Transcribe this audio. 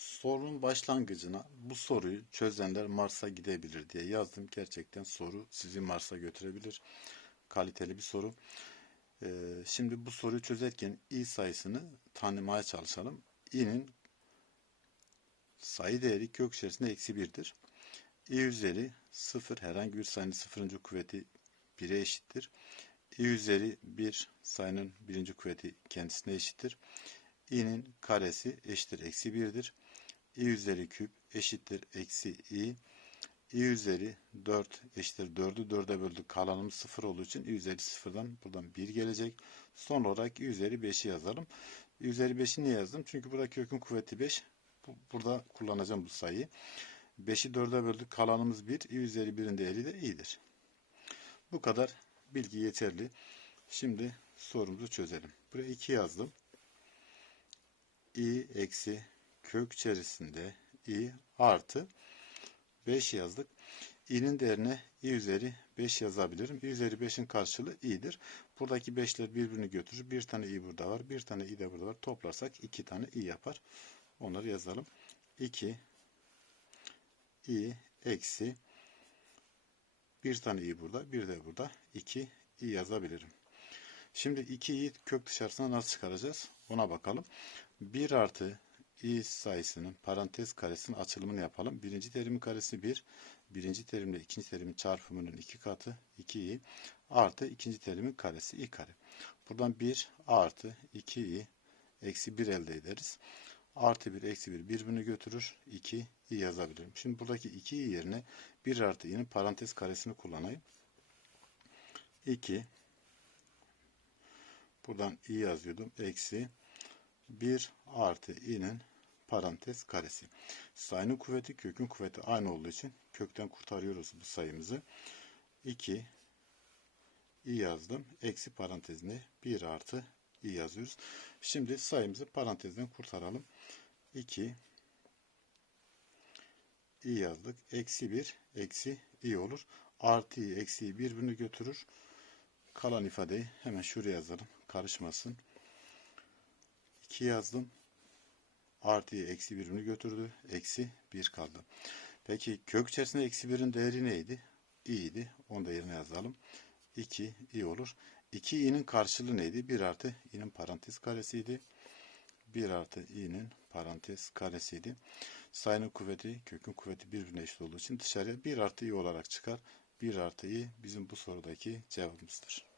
Sorunun başlangıcına bu soruyu çözenler Mars'a gidebilir diye yazdım. Gerçekten soru sizi Mars'a götürebilir. Kaliteli bir soru. Ee, şimdi bu soruyu çözerken i sayısını tanımaya çalışalım. i'nin sayı değeri kök içerisinde eksi 1'dir. i üzeri 0 herhangi bir sayının sıfırıncı kuvveti 1'e eşittir. i üzeri 1 sayının birinci kuvveti kendisine eşittir. i'nin karesi eşittir eksi 1'dir. İ üzeri küp eşittir eksi i. i üzeri 4 eşittir 4'ü 4'e böldük. Kalanımız 0 olduğu için i üzeri 0'dan buradan 1 gelecek. Son olarak i üzeri 5'i yazalım. i üzeri 5'i niye yazdım? Çünkü burada kökün kuvveti 5. Bu- Burada kullanacağım bu sayıyı. 5'i 4'e böldük. Kalanımız 1. i üzeri 1'in değeri de i'dir. Bu kadar bilgi yeterli. Şimdi sorumuzu çözelim. Buraya 2 yazdım. i eksi kök içerisinde i artı 5 yazdık. i'nin değerine i üzeri 5 yazabilirim. i üzeri 5'in karşılığı i'dir. Buradaki 5'ler birbirini götürür. Bir tane i burada var. Bir tane i de burada var. Toplarsak 2 tane i yapar. Onları yazalım. 2 i eksi bir tane i burada. Bir de burada. 2 i yazabilirim. Şimdi 2i'yi kök dışarısına nasıl çıkaracağız? Ona bakalım. 1 artı i sayısının parantez karesinin açılımını yapalım. Birinci terimin karesi 1. Birinci terimle ikinci terimin çarpımının iki katı 2i artı ikinci terimin karesi i kare. Buradan 1 artı 2i eksi 1 elde ederiz. Artı 1 eksi 1 birbirini götürür. 2 i yazabilirim. Şimdi buradaki 2i yerine 1 artı i'nin parantez karesini kullanayım. 2 Buradan i yazıyordum. Eksi 1 artı i'nin parantez karesi. Sayının kuvveti kökün kuvveti aynı olduğu için kökten kurtarıyoruz bu sayımızı. 2 i yazdım. Eksi parantezine 1 artı i yazıyoruz. Şimdi sayımızı parantezden kurtaralım. 2 i yazdık. Eksi 1 eksi i olur. Artı i eksi i birbirini götürür. Kalan ifadeyi hemen şuraya yazalım. Karışmasın. 2 yazdım. Artıyı eksi birini götürdü. Eksi 1 kaldı. Peki kök içerisinde eksi 1'in değeri neydi? i'ydi. Onu da yerine yazalım. 2 i olur. 2 i'nin karşılığı neydi? 1 artı i'nin parantez karesiydi. 1 artı i'nin parantez karesiydi. Sayının kuvveti, kökün kuvveti birbirine eşit olduğu için dışarıya 1 artı i olarak çıkar. 1 artı i bizim bu sorudaki cevabımızdır.